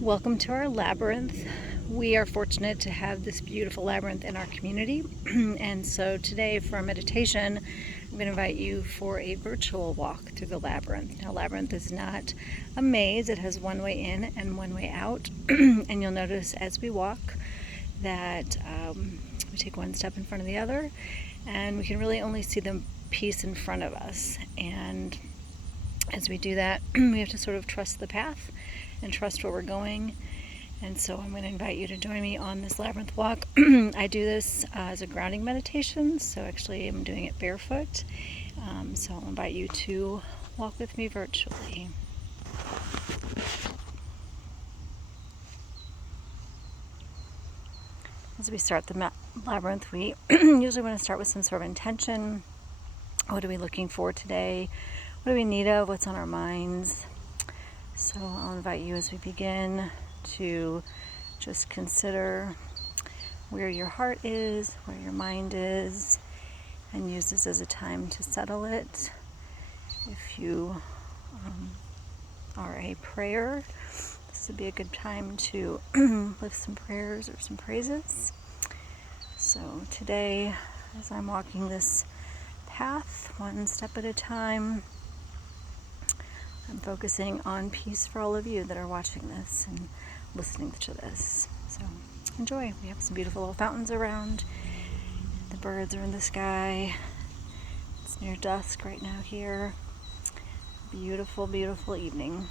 Welcome to our labyrinth. We are fortunate to have this beautiful labyrinth in our community. And so today for our meditation, I'm going to invite you for a virtual walk through the labyrinth. Now, labyrinth is not a maze. It has one way in and one way out. And you'll notice as we walk that we take one step in front of the other, and we can really only see the piece in front of us. And as we do that, we have to sort of trust the path and trust where we're going. And so I'm going to invite you to join me on this labyrinth walk. I do this as a grounding meditation, so actually I'm doing it barefoot. So I'll invite you to walk with me virtually. As we start the labyrinth, we usually want to start with some sort of intention. What are we looking for today? What do we need of? What's on our minds? So I'll invite you as we begin to just consider where your heart is, where your mind is, and use this as a time to settle it. If you are a prayer, this would be a good time to lift some prayers or some praises. So today, as I'm walking this path, one step at a time, I'm focusing on peace for all of you that are watching this and listening to this. So enjoy. We have some beautiful little fountains around. The birds are in the sky. It's near dusk right now here. Beautiful, beautiful evening.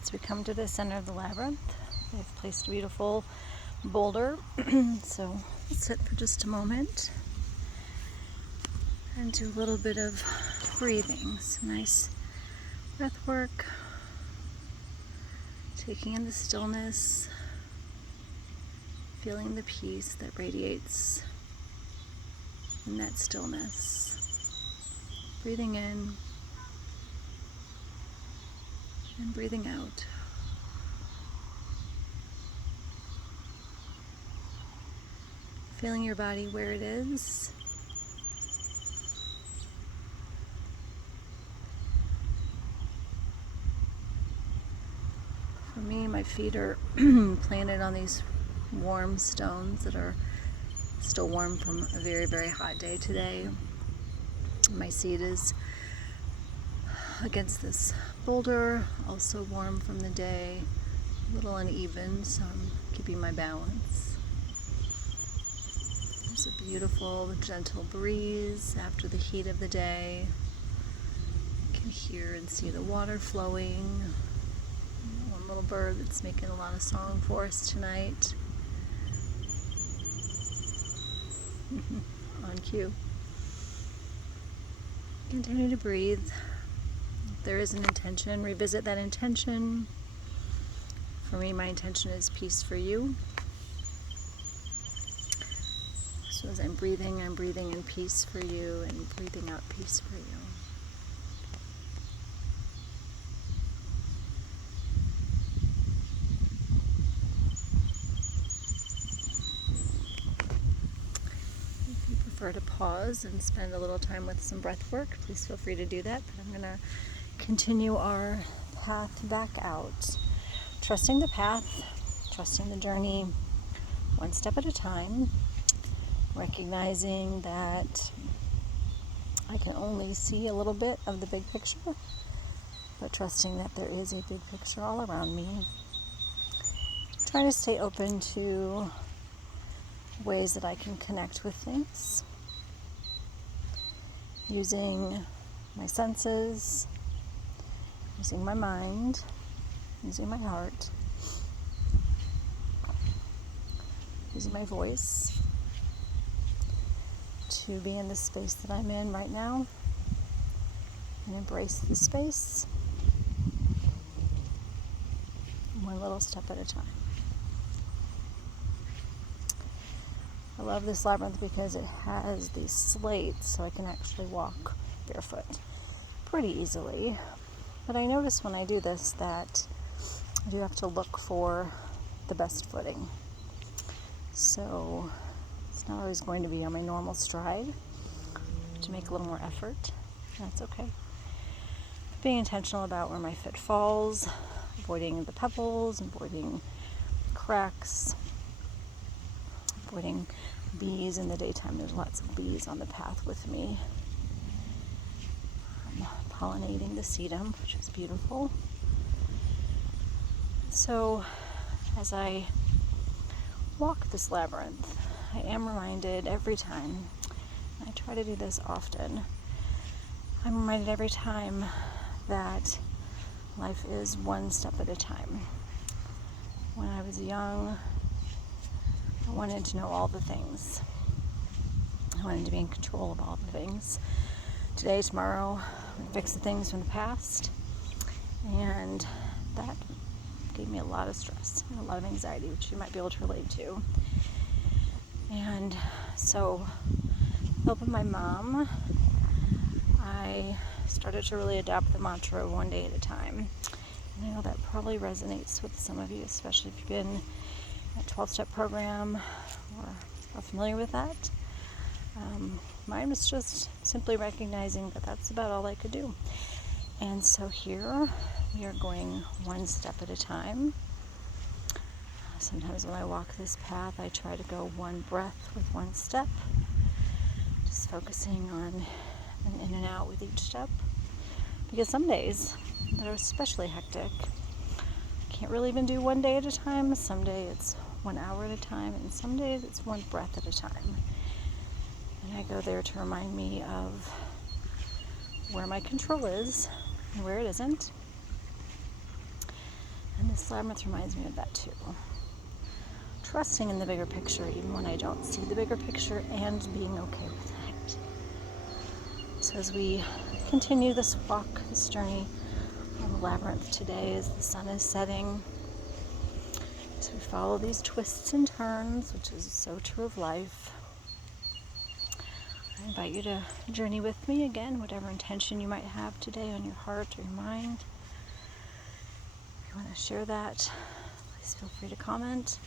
As we come to the center of the labyrinth, they've placed a beautiful boulder. So let's sit for just a moment and do a little bit of breathing. Some nice breath work, taking in the stillness, feeling the peace that radiates in that stillness. Breathing in and breathing out. Feeling your body where it is. For me, my feet are planted on these warm stones that are still warm from a very, very hot day today. My seat is against this boulder, also warm from the day, a little uneven, so I'm keeping my balance. There's a beautiful, gentle breeze after the heat of the day. You can hear and see the water flowing. One little bird that's making a lot of song for us tonight. On cue. Continue to breathe. If there is an intention, revisit that intention. For me, my intention is peace for you. So as I'm breathing in peace for you and breathing out peace for you. If you prefer to pause and spend a little time with some breath work, please feel free to do that. But I'm going to continue our path back out. Trusting the path, trusting the journey, one step at a time. Recognizing that I can only see a little bit of the big picture, but trusting that there is a big picture all around me. Trying to stay open to ways that I can connect with things. Using my senses, using my mind, using my heart, using my voice. To be in the space that I'm in right now and embrace the space one little step at a time. I love this labyrinth because it has these slates so I can actually walk barefoot pretty easily. But I notice when I do this that I do have to look for the best footing. So it's not always going to be on my normal stride. To make a little more effort. That's okay. Being intentional about where my foot falls, avoiding the pebbles, avoiding cracks, avoiding bees in the daytime. There's lots of bees on the path with me. I'm pollinating the sedum, which is beautiful. So as I walk this labyrinth, I am reminded every time, I try to do this often, I'm reminded every time that life is one step at a time. When I was young, I wanted to know all the things. I wanted to be in control of all the things. Today, tomorrow, I fix the things from the past, and that gave me a lot of stress, a lot of anxiety, which you might be able to relate to. And so, with the help of my mom, I started to really adopt the mantra one day at a time. And I know that probably resonates with some of you, especially if you've been in a 12-step program or are familiar with that. Mine was just simply recognizing that that's about all I could do. And so here we are going one step at a time. Sometimes when I walk this path, I try to go one breath with one step, just focusing on an in and out with each step. Because some days that are especially hectic, can't really even do one day at a time. Some days it's 1 hour at a time, and some days it's one breath at a time. And I go there to remind me of where my control is and where it isn't. And this labyrinth reminds me of that too. Trusting in the bigger picture even when I don't see the bigger picture, and being okay with it. So as we continue this walk, this journey on the labyrinth today, as the sun is setting, as we follow these twists and turns, which is so true of life, I invite you to journey with me again, whatever intention you might have today on your heart or your mind. If you want to share that, please feel free to comment.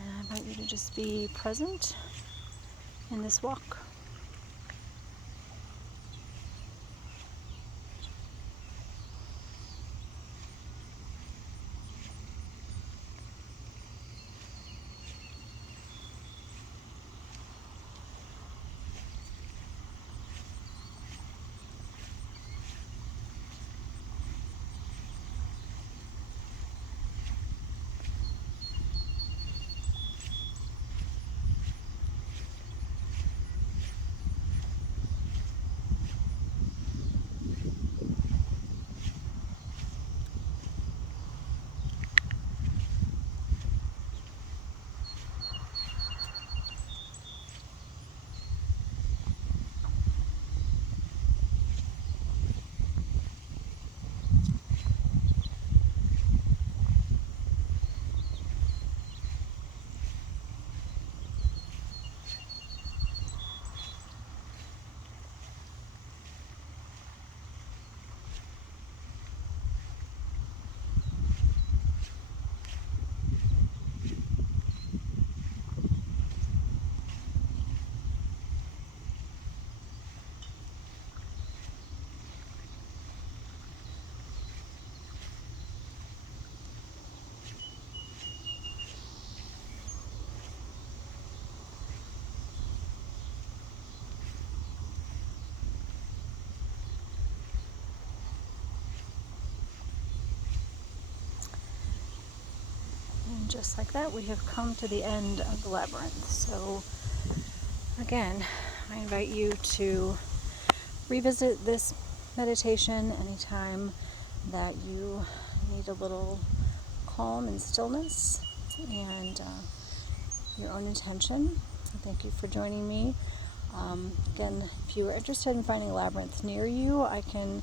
And I invite you to just be present in this walk. And just like that, we have come to the end of the labyrinth. So again, I invite you to revisit this meditation anytime that you need a little calm and stillness and your own intention. Thank you for joining me. Again, if you are interested in finding a labyrinth near you, I can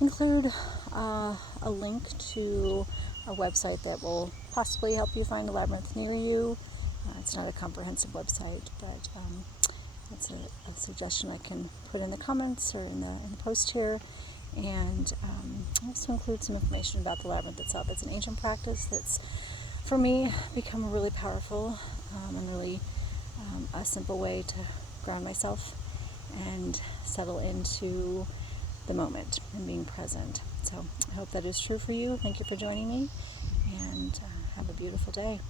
include a link to a website that will possibly help you find a labyrinth near you. It's not a comprehensive website, but that's a suggestion I can put in the comments or in the post here. And also include some information about the labyrinth itself. It's an ancient practice that's, for me, become really powerful and really a simple way to ground myself and settle into the moment and being present. So I hope that is true for you. Thank you for joining me, and have a beautiful day.